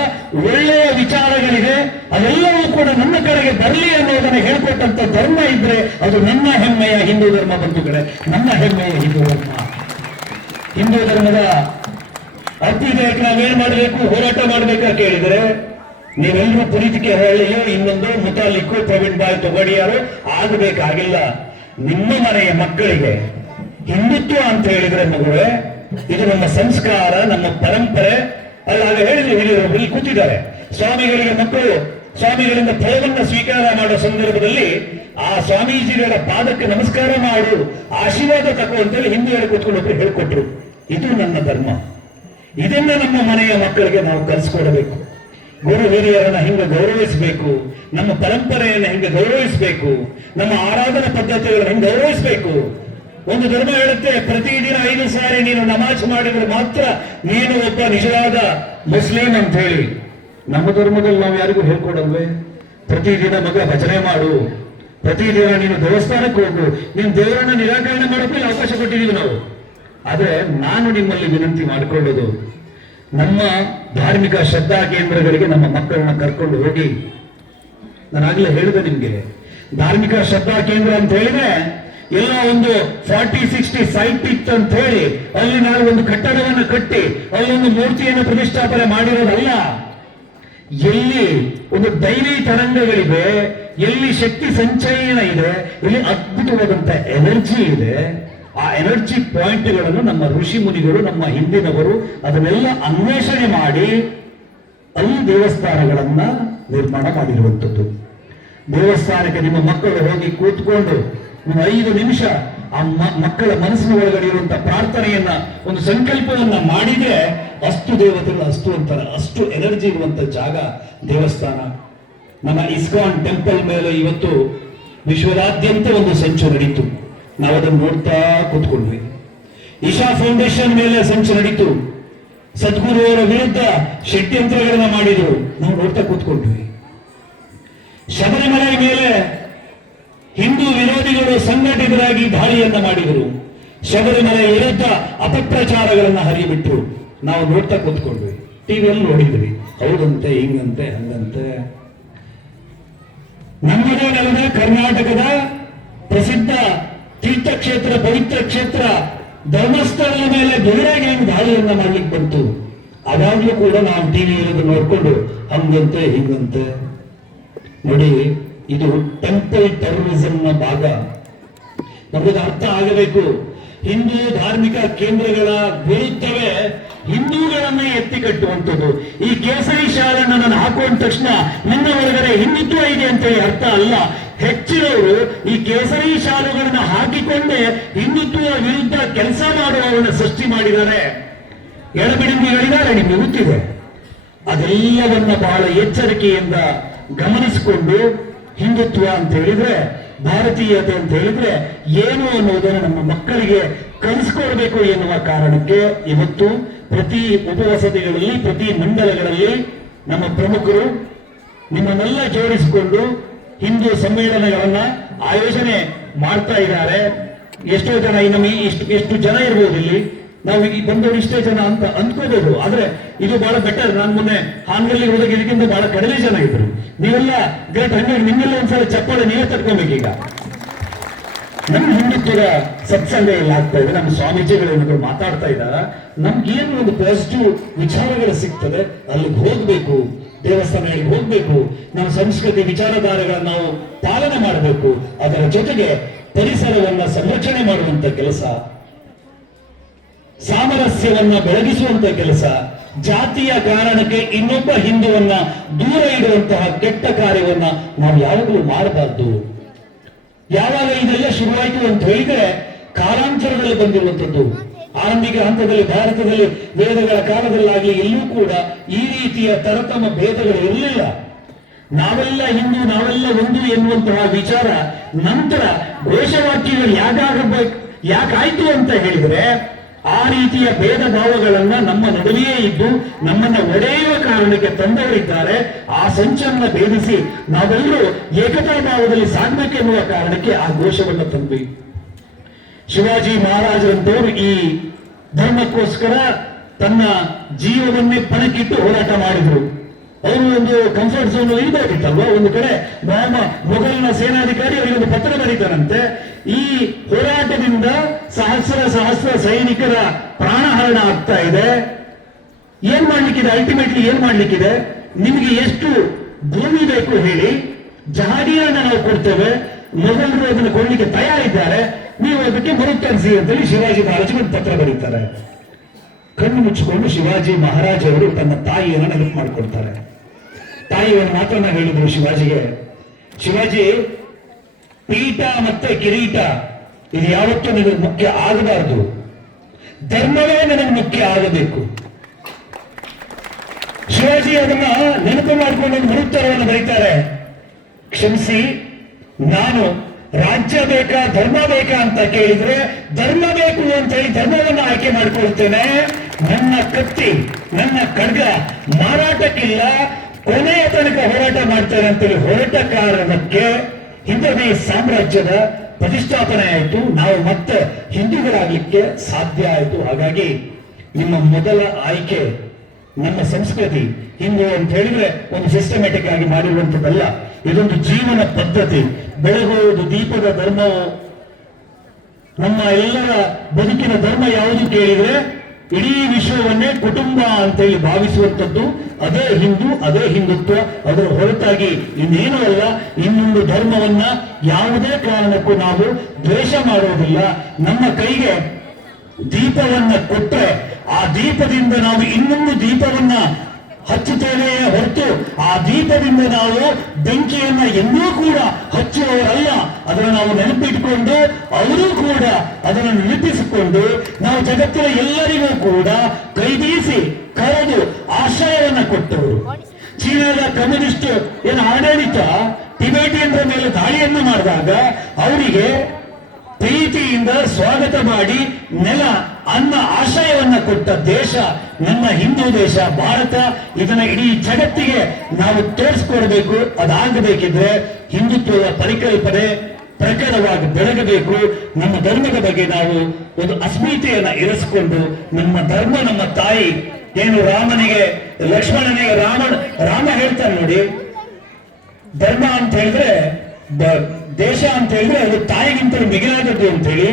ಒಳ್ಳೆಯ ವಿಚಾರಗಳಿದೆ, ಅದೆಲ್ಲವೂ ಕೂಡ ನನ್ನ ಕಡೆಗೆ ಬರಲಿ ಅನ್ನೋದನ್ನು ಹೇಳ್ಕೊಟ್ಟಂತ ಧರ್ಮ ಇದ್ರೆ ಅದು ನನ್ನ ಹೆಮ್ಮೆಯ ಹಿಂದೂ ಧರ್ಮ. ಬಂಧುಗಳೇ, ನನ್ನ ಹೆಮ್ಮೆಯ ಹಿಂದೂ ಧರ್ಮ. ಹಿಂದೂ ಧರ್ಮದ ಅಭ್ಯುದಯಕ್ಕೆ ನಾವೇನ್ ಮಾಡಬೇಕು, ಹೋರಾಟ ಮಾಡ್ಬೇಕಾ ಕೇಳಿದ್ರೆ ನೀವೆಲ್ಲರೂ ಪುನೀತಿಕೆ ಹೇಳಿಯೋ ಇನ್ನೊಂದು ಮುತಾಲಿಕ್ಕು ಪ್ರವೀಣ್ ಬಾಯ್ ತೊಗಡಿಯಾರು ಆಗಬೇಕಾಗಿಲ್ಲ. ನಿಮ್ಮ ಮನೆಯ ಮಕ್ಕಳಿಗೆ ಹಿಂದುತ್ವ ಅಂತ ಹೇಳಿದ್ರೆ ಮಗುವೆ, ಇದು ನಮ್ಮ ಸಂಸ್ಕಾರ, ನಮ್ಮ ಪರಂಪರೆ ಅಲ್ಲ. ಆಗ ಹೇಳಿದ್ರು ಹಿರಿಯರು ಇಲ್ಲಿ ಕೂತಿದ್ದಾರೆ, ಸ್ವಾಮಿಗಳಿಗೆ ಮಕ್ಕಳು ಸ್ವಾಮಿಗಳಿಂದ ಫಲವನ್ನ ಸ್ವೀಕಾರ ಮಾಡೋ ಸಂದರ್ಭದಲ್ಲಿ ಆ ಸ್ವಾಮೀಜಿಗಳ ಪಾದಕ್ಕೆ ನಮಸ್ಕಾರ ಮಾಡು, ಆಶೀರ್ವಾದ ತಗೋ ಅಂತೇಳಿ ಹಿಂದೂಗಳು ಕೂತ್ಕೊಂಡು ಒಬ್ರು ಹೇಳ್ಕೊಟ್ರು. ಇದು ನನ್ನ ಧರ್ಮ. ಇದನ್ನ ನಮ್ಮ ಮನೆಯ ಮಕ್ಕಳಿಗೆ ನಾವು ಕಲಿಸ್ಕೊಡಬೇಕು. ಗುರು ಹಿರಿಯರನ್ನ ಹಿಂಗೆ ಗೌರವಿಸಬೇಕು, ನಮ್ಮ ಪರಂಪರೆಯನ್ನು ಹಿಂಗೆ ಗೌರವಿಸಬೇಕು, ನಮ್ಮ ಆರಾಧನಾ ಪದ್ಧತಿಗಳನ್ನು ಹಿಂಗೆ ಗೌರವಿಸಬೇಕು. ಒಂದು ಧರ್ಮ ಹೇಳುತ್ತೆ, ಪ್ರತಿದಿನ 5 ಸಾರಿ ನೀನು ನಮಾಜ್ ಮಾಡಿದ್ರೆ ಮಾತ್ರ ನೀನು ಒಬ್ಬ ನಿಜವಾದ ಮುಸ್ಲಿಂ ಅಂತ ಹೇಳಿ. ನಮ್ಮ ಧರ್ಮದಲ್ಲಿ ನಾವು ಯಾರಿಗೂ ಹೇಳ್ಕೊಡಲ್ವೇ? ಪ್ರತಿದಿನ ಮಗ ಭಜನೆ ಮಾಡು, ಪ್ರತಿದಿನ ನೀನು ದೇವಸ್ಥಾನಕ್ಕೆ ಹೋಗು, ನೀನು ದೇವರನ್ನ ನಿರಾಕರಣೆ ಮಾಡೋಕೆ ಅವಕಾಶ ಕೊಟ್ಟಿದ್ದೀವಿ ನಾವು. ಆದ್ರೆ ನಾನು ನಿಮ್ಮಲ್ಲಿ ವಿನಂತಿ ಮಾಡಿಕೊಳ್ಳೋದು, ನಮ್ಮ ಧಾರ್ಮಿಕ ಶ್ರದ್ಧಾ ಕೇಂದ್ರಗಳಿಗೆ ನಮ್ಮ ಮಕ್ಕಳನ್ನ ಕರ್ಕೊಂಡು ಹೋಗಿ. ನಾನಾಗ್ಲೇ ಹೇಳಿದೆ ನಿಮ್ಗೆ, ಧಾರ್ಮಿಕ ಶ್ರದ್ಧಾ ಕೇಂದ್ರ ಅಂತ ಹೇಳಿದ್ರೆ ಎಲ್ಲ ಒಂದು 40-60 ಸೈಟ್ ಇತ್ತು ಅಂತ ಹೇಳಿ ಅಲ್ಲಿ ನಾವು ಒಂದು ಕಟ್ಟಡವನ್ನು ಕಟ್ಟಿ ಅಲ್ಲೊಂದು ಮೂರ್ತಿಯನ್ನು ಪ್ರತಿಷ್ಠಾಪನೆ ಮಾಡಿರೋದಲ್ಲ. ಎಲ್ಲಿ ಒಂದು ದೈವಿ ತರಂಗಗಳಿವೆ, ಎಲ್ಲಿ ಶಕ್ತಿ ಸಂಚಯನ ಇದೆ, ಇಲ್ಲಿ ಅದ್ಭುತವಾದಂತ ಎನರ್ಜಿ ಇದೆ. ಆ ಎನರ್ಜಿ ಪಾಯಿಂಟ್ಗಳನ್ನು ನಮ್ಮ ಋಷಿ ಮುನಿಗಳು, ನಮ್ಮ ಹಿಂದಿನವರು ಅದನ್ನೆಲ್ಲ ಅನ್ವೇಷಣೆ ಮಾಡಿ ಅಲ್ಲಿ ದೇವಸ್ಥಾನಗಳನ್ನ ನಿರ್ಮಾಣ ಮಾಡಿರುವಂಥದ್ದು. ದೇವಸ್ಥಾನಕ್ಕೆ ನಿಮ್ಮ ಮಕ್ಕಳು ಹೋಗಿ ಕೂತ್ಕೊಂಡು 5 ನಿಮಿಷ ಆ ಮಕ್ಕಳ ಮನಸ್ಸಿನ ಒಳಗಡೆ ಇರುವಂತಹ ಪ್ರಾರ್ಥನೆಯನ್ನ, ಒಂದು ಸಂಕಲ್ಪವನ್ನ ಮಾಡಿದ್ರೆ ಅಷ್ಟು ದೇವತೆಗಳು ಅಷ್ಟು ಅಂತಾರೆ, ಅಷ್ಟು ಎನರ್ಜಿ ಇರುವಂತ ಜಾಗ ದೇವಸ್ಥಾನ. ನಮ್ಮ ಇಸ್ಕಾನ್ ಟೆಂಪಲ್ ಮೇಲೆ ಇವತ್ತು ವಿಶ್ವದಾದ್ಯಂತ ಒಂದು ಸಂಚು ನಡೀತು, ನಾವು ಅದನ್ನು ನೋಡ್ತಾ ಕೂತ್ಕೊಂಡ್ವಿ. ಇಶಾ ಫೌಂಡೇಶನ್ ಮೇಲೆ ಸಂಚು ನಡೀತು, ಸದ್ಗುರುವರ ವಿರುದ್ಧ ಷಡ್ಯಂತ್ರಗಳನ್ನ ಮಾಡಿದ್ರು, ನಾವು ನೋಡ್ತಾ ಕೂತ್ಕೊಂಡ್ವಿ. ಶಬರಿಮಲೆ ಮೇಲೆ ಹಿಂದೂ ವಿರೋಧಿಗಳು ಸಂಘಟಿತರಾಗಿ ದಾಳಿಯನ್ನ ಮಾಡಿದರು, ಶಬರಿಮಲೆ ವಿರುದ್ಧ ಅಪಪ್ರಚಾರಗಳನ್ನ ಹರಿಬಿಟ್ರು, ನಾವು ನೋಡ್ತಾ ಕೂತ್ಕೊಂಡ್ವಿ. ಟಿವಿಯಲ್ಲಿ ನೋಡಿದ್ವಿ, ಹೌದಂತೆ ಹಿಂಗಂತೆ ಹಂಗಂತೆ. ನಮ್ಮದೇ ನೆಲದ ಕರ್ನಾಟಕದ ಪ್ರಸಿದ್ಧ ತೀರ್ಥಕ್ಷೇತ್ರ, ಪವಿತ್ರ ಕ್ಷೇತ್ರ ಧರ್ಮಸ್ಥಳದ ಮೇಲೆ ಬೇರೆಗೆ ದಾಳಿಯನ್ನ ಮಾಡ್ಲಿಕ್ಕೆ ಬಂತು. ಅದಾಗ್ಲೂ ಕೂಡ ನಾವು ಟಿವಿಯಲ್ಲಿ ನೋಡ್ಕೊಂಡು ಹಂಗಂತೆ ಹಿಂಗಂತೆ. ನೋಡಿ, ಇದು ಟೆಂಪಲ್ ಟೆರರಿಸಂನ ಭಾಗ. ನಮಗೆ ಅರ್ಥ ಆಗಬೇಕು. ಹಿಂದೂ ಧಾರ್ಮಿಕ ಕೇಂದ್ರಗಳ ವಿರುದ್ಧವೇ ಹಿಂದೂಗಳನ್ನೇ ಎತ್ತಿ ಕಟ್ಟಿ ಕಟ್ಟುವಂಥದ್ದು. ಈ ಕೇಸರಿ ಶಾಲನ್ನು ನಾನು ಹಾಕುವಂತ ತಕ್ಷಣ ನನ್ನ ಒಳಗಡೆ ಹಿಂದುತ್ವ ಇದೆ ಅಂತೇಳಿ ಅರ್ಥ ಅಲ್ಲ. ಹೆಚ್ಚಿನವರು ಈ ಕೇಸರಿ ಶಾಲುಗಳನ್ನು ಹಾಕಿಕೊಂಡೇ ಹಿಂದುತ್ವ ವಿರುದ್ಧ ಕೆಲಸ ಮಾಡುವವರನ್ನು ಸೃಷ್ಟಿ ಮಾಡಿದ್ದಾರೆ, ಎಡಬಿಡಂಗಿಗಳಿದ್ದಾರೆ, ನಿಮಗೆ ಗೊತ್ತಿದೆ. ಅದೆಲ್ಲವನ್ನ ಬಹಳ ಎಚ್ಚರಿಕೆಯಿಂದ ಗಮನಿಸಿಕೊಂಡು ಹಿಂದುತ್ವ ಅಂತ ಹೇಳಿದ್ರೆ, ಭಾರತೀಯತೆ ಅಂತ ಹೇಳಿದ್ರೆ ಏನು ಅನ್ನೋದನ್ನು ನಮ್ಮ ಮಕ್ಕಳಿಗೆ ಕಲಿಸ್ಕೊಡ್ಬೇಕು ಎನ್ನುವ ಕಾರಣಕ್ಕೆ ಇವತ್ತು ಪ್ರತಿ ಉಪವಸತಿಗಳಲ್ಲಿ, ಪ್ರತಿ ಮಂಡಲಗಳಲ್ಲಿ ನಮ್ಮ ಪ್ರಮುಖರು ನಿಮ್ಮನ್ನೆಲ್ಲ ಜೋಡಿಸಿಕೊಂಡು ಹಿಂದೂ ಸಮ್ಮೇಳನಗಳನ್ನ ಆಯೋಜನೆ ಮಾಡ್ತಾ ಇದ್ದಾರೆ. ಎಷ್ಟೋ ಜನ ಎಷ್ಟು ಜನ ಇರ್ಬೋದು ಇಲ್ಲಿ, ನಾವು ಈಗ ಬಂದವರು ಇಷ್ಟೇ ಜನ ಅಂತ ಅಂದ್ಕೋಬಹುದು. ಆದ್ರೆ ಇದು ಬಹಳ ಬೆಟರ್. ನಾನು ಮೊನ್ನೆ ಹಾನ್ಗಲ್ಲಿ ಹೋದಾಗ ಇದಕ್ಕಿಂತ ಬಹಳ ಕಡಿಮೆ ಜನ ಇದ್ರು. ನೀವೆಲ್ಲ ಗ್ರೇಟ್. ಹಂಗಾಗಿ ನಿಮ್ಮೆಲ್ಲ ಒಂದ್ಸಲ ಚಪ್ಪಾಳೆ ನೀವೇ ತಟ್ಕೊಬೇಕೀಗ. ನಮ್ಮ ಹಿಂದುತ್ವದ ಸತ್ಸಂಗ ಎಲ್ಲ ಆಗ್ತಾ ಇದೆ. ನಮ್ಮ ಸ್ವಾಮೀಜಿಗಳು ಏನಾದ್ರು ಮಾತಾಡ್ತಾ ಇದ್ದಾರ, ನಮ್ಗೇನು ಒಂದು ಪಾಸಿಟಿವ್ ವಿಚಾರಗಳು ಸಿಗ್ತದೆ, ಅಲ್ಲಿಗೆ ಹೋಗ್ಬೇಕು, ದೇವಸ್ಥಾನಗಳಿಗೆ ಹೋಗ್ಬೇಕು, ನಮ್ಮ ಸಂಸ್ಕೃತಿ ವಿಚಾರಧಾರೆಗಳನ್ನ ನಾವು ಪಾಲನೆ ಮಾಡಬೇಕು. ಅದರ ಜೊತೆಗೆ ಪರಿಸರವನ್ನ ಸಂರಕ್ಷಣೆ ಮಾಡುವಂತ ಕೆಲಸ, ಸಾಮರಸ್ಯವನ್ನ ಬೆಳಗಿಸುವಂತ ಕೆಲಸ, ಜಾತಿಯ ಕಾರಣಕ್ಕೆ ಇನ್ನೊಬ್ಬ ಹಿಂದುವನ್ನ ದೂರ ಇಡುವಂತಹ ಕೆಟ್ಟ ಕಾರ್ಯವನ್ನ ನಾವು ಯಾವಾಗಲೂ ಮಾಡಬಾರ್ದು. ಯಾವಾಗ ಇದೆಲ್ಲ ಶುರುವಾಯಿತು ಅಂತ ಹೇಳಿದ್ರೆ ಕಾಲಾಂತರದಲ್ಲಿ ಬಂದಿರುವಂತದ್ದು. ಆರಂಭಿಕ ಹಂತದಲ್ಲಿ ಭಾರತದಲ್ಲಿ ವೇದಗಳ ಕಾಲದಲ್ಲಾಗಲಿ ಎಲ್ಲೂ ಕೂಡ ಈ ರೀತಿಯ ತರತಮ ಭೇದಗಳು ಇರಲಿಲ್ಲ. ನಾವೆಲ್ಲ ಹಿಂದೂ, ನಾವೆಲ್ಲ ಒಂದು ಎನ್ನುವಂತಹ ವಿಚಾರ ನಂತರ ಘೋಷವಾಕ್ಯಗಳು ಯಾಕಾಯ್ತು ಅಂತ ಹೇಳಿದ್ರೆ, ಆ ರೀತಿಯ ಭೇದ ಭಾವಗಳನ್ನ ನಮ್ಮ ನಡುವೆಯೇ ಇದ್ದು ನಮ್ಮನ್ನ ಒಡೆಯುವ ಕಾರಣಕ್ಕೆ ತಂದವರಿದ್ದಾರೆ. ಆ ಸಂಚನ್ನ ಭೇದಿಸಿ ನಾವೆಲ್ಲರೂ ಏಕತಾ ಭಾವದಲ್ಲಿ ಸಾಗಬೇಕೆನ್ನುವ ಕಾರಣಕ್ಕೆ ಆ ಘೋಷವನ್ನು ತಂದ್ವಿ. ಶಿವಾಜಿ ಮಹಾರಾಜರಂತವರು ಈ ಧರ್ಮಕ್ಕೋಸ್ಕರ ತನ್ನ ಜೀವವನ್ನೇ ಪಣಕ್ಕಿಟ್ಟು ಹೋರಾಟ ಮಾಡಿದ್ರು. ಅವರು ಒಂದು ಕಂಫರ್ಟ್ ಝೋನ್ ಇರಬೇಕಿತ್ತಲ್ವ. ಒಂದು ಕಡೆ ಮೊಘಲ್ನ ಸೇನಾಧಿಕಾರಿ ಅವರಿಗೆ ಒಂದು ಪತ್ರ ಬರೀತಾರಂತೆ, ಈ ಹೋರಾಟದಿಂದ ಸಹಸ್ರ ಸೈನಿಕರ ಪ್ರಾಣಹರಣ ಆಗ್ತಾ ಇದೆ, ಏನ್ ಮಾಡ್ಲಿಕ್ಕಿದೆ, ಅಲ್ಟಿಮೇಟ್ಲಿ ಏನ್ ಮಾಡ್ಲಿಕ್ಕಿದೆ, ನಿಮಗೆ ಎಷ್ಟು ಭೂಮಿ ಬೇಕು ಹೇಳಿ, ಜಹಾಗೀರನ್ನ ನಾವು ಕೊಡ್ತೇವೆ, ಮೊಘಲರು ಅದನ್ನು ಕೊಡ್ಲಿಕ್ಕೆ ತಯಾರಿದ್ದಾರೆ, ನೀವು ಅದಕ್ಕೆ ಮರುಕರಿಸಿ ಅಂತೇಳಿ ಶಿವಾಜಿ ಮಹಾರಾಜ್ ಪತ್ರ ಬರೀತಾರೆ. ಕಣ್ಣು ಮುಚ್ಚಿಕೊಂಡು ಶಿವಾಜಿ ಮಹಾರಾಜ್ ಅವರು ತನ್ನ ತಾಯಿಯನ್ನು ನೆನಪು ಮಾಡಿಕೊಡ್ತಾರೆ. ತಾಯಿಯನ್ನು ಮಾತನ್ನ ಹೇಳಿದ್ರು ಶಿವಾಜಿಗೆ, ಶಿವಾಜಿ, ಪೀಠ ಮತ್ತೆ ಕಿರೀಟ ಇದು ಯಾವತ್ತೂ ನಿನಗೆ ಮುಖ್ಯ ಆಗಬಾರದು, ಧರ್ಮವೇ ನನಗೆ ಮುಖ್ಯ ಆಗಬೇಕು. ಶಿವಾಜಿ ಅದನ್ನ ನೆನಪು ಮಾಡಿಕೊಂಡು ಮರುತ್ತರವನ್ನು ಬರೀತಾರೆ, ಕ್ಷಮಿಸಿ, ನಾನು ರಾಜ್ಯ ಬೇಕಾ ಧರ್ಮ ಬೇಕಾ ಅಂತ ಕೇಳಿದ್ರೆ ಧರ್ಮ ಬೇಕು ಅಂತ ಹೇಳಿ ಧರ್ಮವನ್ನು ಆಯ್ಕೆ ಮಾಡಿಕೊಳ್ತೇನೆ. ನನ್ನ ಕತ್ತಿ, ನನ್ನ ಖಡ್ಗ ಮಾರಾಟಕ್ಕಿಲ್ಲ, ಕೊನೆಯ ತನಕ ಹೋರಾಟ ಮಾಡ್ತೇನೆ ಅಂತೇಳಿ ಹೊರಟ ಕಾರಣಕ್ಕೆ ಹಿಂದೂ ಸಾಮ್ರಾಜ್ಯದ ಪ್ರತಿಷ್ಠಾಪನೆ ಆಯಿತು. ನಾವು ಮತ್ತೆ ಹಿಂದೂಗಳಾಗ್ಲಿಕ್ಕೆ ಸಾಧ್ಯ ಆಯಿತು. ಹಾಗಾಗಿ ನಿಮ್ಮ ಮೊದಲ ಆಯ್ಕೆ ನಮ್ಮ ಸಂಸ್ಕೃತಿ. ಹಿಂದೂ ಅಂತ ಹೇಳಿದ್ರೆ ಒಂದು ಸಿಸ್ಟಮ್ಯಾಟಿಕ್ ಆಗಿ ಮಾಡಿರುವಂಥದ್ದಲ್ಲ, ಇದೊಂದು ಜೀವನ ಪದ್ಧತಿ. ಬೆಳಗುವುದು ದೀಪದ ಧರ್ಮವು. ನಮ್ಮ ಎಲ್ಲರ ಬದುಕಿನ ಧರ್ಮ ಯಾವುದು ಕೇಳಿದ್ರೆ ಇಡೀ ವಿಶ್ವವನ್ನೇ ಕುಟುಂಬ ಅಂತೇಳಿ ಭಾವಿಸುವಂಥದ್ದು. ಅದೇ ಹಿಂದೂ, ಅದೇ ಹಿಂದುತ್ವ. ಅದರ ಹೊರತಾಗಿ ಇನ್ನೇನೂ ಅಲ್ಲ. ಇನ್ನೊಂದು ಧರ್ಮವನ್ನ ಯಾವುದೇ ಕಾರಣಕ್ಕೂ ನಾವು ದ್ವೇಷ ಮಾಡುವುದಿಲ್ಲ. ನಮ್ಮ ಕೈಗೆ ದೀಪವನ್ನ ಕೊಟ್ಟರೆ ಆ ದೀಪದಿಂದ ನಾವು ಇನ್ನೊಂದು ದೀಪವನ್ನ ಹಚ್ಚುತ್ತೇವೆಯೇ ಹೊರತು ಆ ದೀಪದಿಂದ ನಾವು ಬೆಂಕಿಯನ್ನ ಎಂದೂ ಕೂಡ ಹಚ್ಚುವವರಲ್ಲ. ಅದನ್ನು ನಾವು ನೆನಪಿಟ್ಟುಕೊಂಡು ಅವರು ಕೂಡ ಅದನ್ನು ನೆನಪಿಸಿಕೊಂಡು ನಾವು ಜಗತ್ತಿನ ಎಲ್ಲರಿಗೂ ಕೂಡ ಕೈಬೀಸಿ ಕರೆದು ಆಶ್ರಯವನ್ನ ಕೊಟ್ಟವರು. ಚೀನಾದ ಕಮ್ಯುನಿಸ್ಟ್ ಏನು ಆಡಳಿತ ಟಿಬೇಟಿಯನ್ರ ಮೇಲೆ ದಾಳಿಯನ್ನು ಮಾಡಿದಾಗ ಅವರಿಗೆ ಪ್ರೀತಿಯಿಂದ ಸ್ವಾಗತ ಮಾಡಿ ನೆಲ, ಅನ್ನ, ಆಶ್ರಯವನ್ನ ಕೊಟ್ಟ ದೇಶ ನಮ್ಮ ಹಿಂದೂ ದೇಶ ಭಾರತ. ಇದನ್ನ ಇಡೀ ಜಗತ್ತಿಗೆ ನಾವು ತೋರಿಸ್ಕೊಡ್ಬೇಕು. ಅದಾಗಬೇಕಿದ್ರೆ ಹಿಂದುತ್ವದ ಪರಿಕಲ್ಪನೆ ಪ್ರಖರವಾಗಿ ಬೆಳಗಬೇಕು. ನಮ್ಮ ಧರ್ಮದ ಬಗ್ಗೆ ನಾವು ಒಂದು ಅಸ್ಮಿತೆಯನ್ನ ಇರಿಸಿಕೊಂಡು ನಮ್ಮ ಧರ್ಮ, ನಮ್ಮ ತಾಯಿ ಏನು ರಾಮನಿಗೆ ಲಕ್ಷ್ಮಣನಿಗೆ ರಾಮ ಹೇಳ್ತಾನೆ ನೋಡಿ, ಧರ್ಮ ಅಂತ ಹೇಳಿದ್ರೆ ದೇಶ ಅಂತ ಹೇಳಿದ್ರೆ ಅದು ತಾಯಿಗಿಂತಲೂ ಮಿಗಿಲಾದದ್ದು ಅಂತ ಹೇಳಿ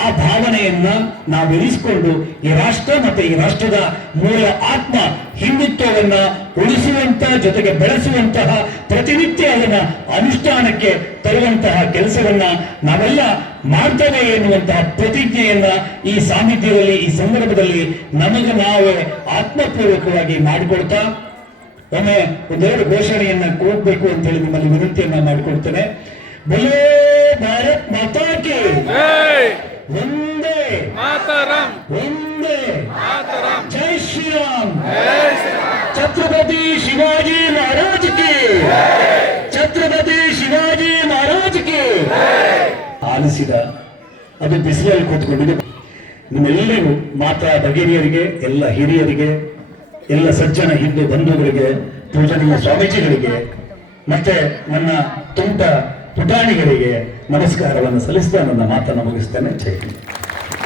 ಆ ಭಾವನೆಯನ್ನ ನಾವು ಇರಿಸಿಕೊಂಡು ಈ ರಾಷ್ಟ್ರ ಮತ್ತೆ ಈ ರಾಷ್ಟ್ರದ ಮೂಲ ಆತ್ಮ ಹಿಂದುತ್ವವನ್ನ ಉಳಿಸುವಂತ ಜೊತೆಗೆ ಬೆಳೆಸುವಂತಹ ಪ್ರತಿನಿತ್ಯ ಅದನ್ನ ಅನುಷ್ಠಾನಕ್ಕೆ ತರುವಂತಹ ಕೆಲಸವನ್ನ ನಾವೆಲ್ಲ ಮಾಡ್ತೇವೆ ಎನ್ನುವಂತಹ ಪ್ರತಿಜ್ಞೆಯನ್ನ ಈ ಸಾನ್ನಿಧ್ಯದಲ್ಲಿ ಈ ಸಂದರ್ಭದಲ್ಲಿ ನಮಗೆ ನಾವೇ ಆತ್ಮಪೂರ್ವಕವಾಗಿ ಮಾಡಿಕೊಡ್ತಾ ಒಮ್ಮೆ ಒಂದೆರಡು ಘೋಷಣೆಯನ್ನ ಕೂಗಬೇಕು ಅಂತ ಹೇಳಿ ನಿಮ್ಮಲ್ಲಿ ವಿನಂತಿಯನ್ನ ಮಾಡಿಕೊಡ್ತೇನೆ. ಬೋಲೋ ಭಾರತ್ ಮಾತಾ ಕಿ ವಂದೇ ಮಾತರಂ ವಂದೇ ಮಾತರಂ ಜೈ ಶ್ರೀರಾಮ್ ಜೈ ಶ್ರೀರಾಮ್ ಛತ್ರಪತಿ ಶಿವಾಜಿ ಮಹಾರಾಜ್ ಕಿ ಛತ್ರಪತಿ ಶಿವಾಜಿ ಮಹಾರಾಜ್ ಕಿ ಆಲಿಸಿದ ಅದು ಬಿಸಿಲಲ್ಲಿ ಕೂತ್ಕೊಂಡಿದೆ. ನಿಮ್ಮೆಲ್ಲರಿಗೂ ಮಾತಾ ಭಗಿನಿಯರಿಗೆ, ಎಲ್ಲ ಹಿರಿಯರಿಗೆ, ಎಲ್ಲ ಸಜ್ಜನ ಹಿಂದೂ ಬಂಧುಗಳಿಗೆ, ಪೂಜನೀಯ ಸ್ವಾಮೀಜಿಗಳಿಗೆ ಮತ್ತೆ ನನ್ನ ತುಂಟ ಪುಟಾಣಿಗಳಿಗೆ ನಮಸ್ಕಾರವನ್ನು ಸಲ್ಲಿಸ್ತಾ ನನ್ನ ಮಾತನ್ನು ಮುಗಿಸ್ತೇನೆ. ಜೈ ಹಿಂದ್.